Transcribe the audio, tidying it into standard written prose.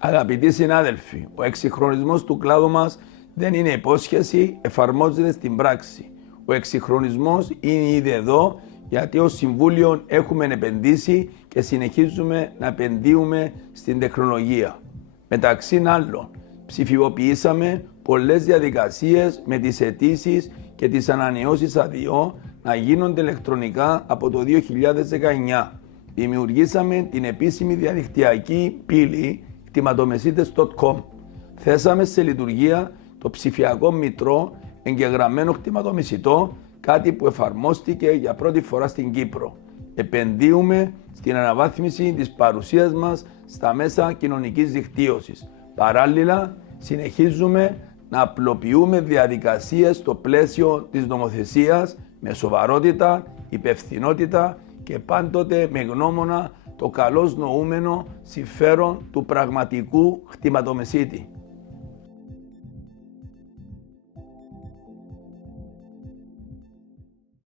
Αγαπητοί συνάδελφοι, ο εξυγχρονισμός του κλάδου μας δεν είναι υπόσχεση, εφαρμόζεται στην πράξη. Ο εξυγχρονισμός είναι ήδη εδώ, γιατί ως Συμβούλιο έχουμε επενδύσει και συνεχίζουμε να επενδύουμε στην τεχνολογία. Μεταξύ άλλων, ψηφιοποιήσαμε πολλές διαδικασίες με τις αιτήσεις και τις ανανεώσεις αδειών να γίνονται ηλεκτρονικά από το 2019. Δημιουργήσαμε την επίσημη διαδικτυακή πύλη κτηματομεσίτες.com. Θέσαμε σε λειτουργία το ψηφιακό μητρό εγγεγραμμένο κτηματομεσιτό, κάτι που εφαρμόστηκε για πρώτη φορά στην Κύπρο. Επενδύουμε στην αναβάθμιση της παρουσίας μας στα μέσα κοινωνικής δικτύωσης. Παράλληλα, συνεχίζουμε να απλοποιούμε διαδικασίες στο πλαίσιο της νομοθεσίας με σοβαρότητα, υπευθυνότητα και πάντοτε με γνώμονα το καλώς νοούμενο συμφέρον του πραγματικού κτηματομεσίτη.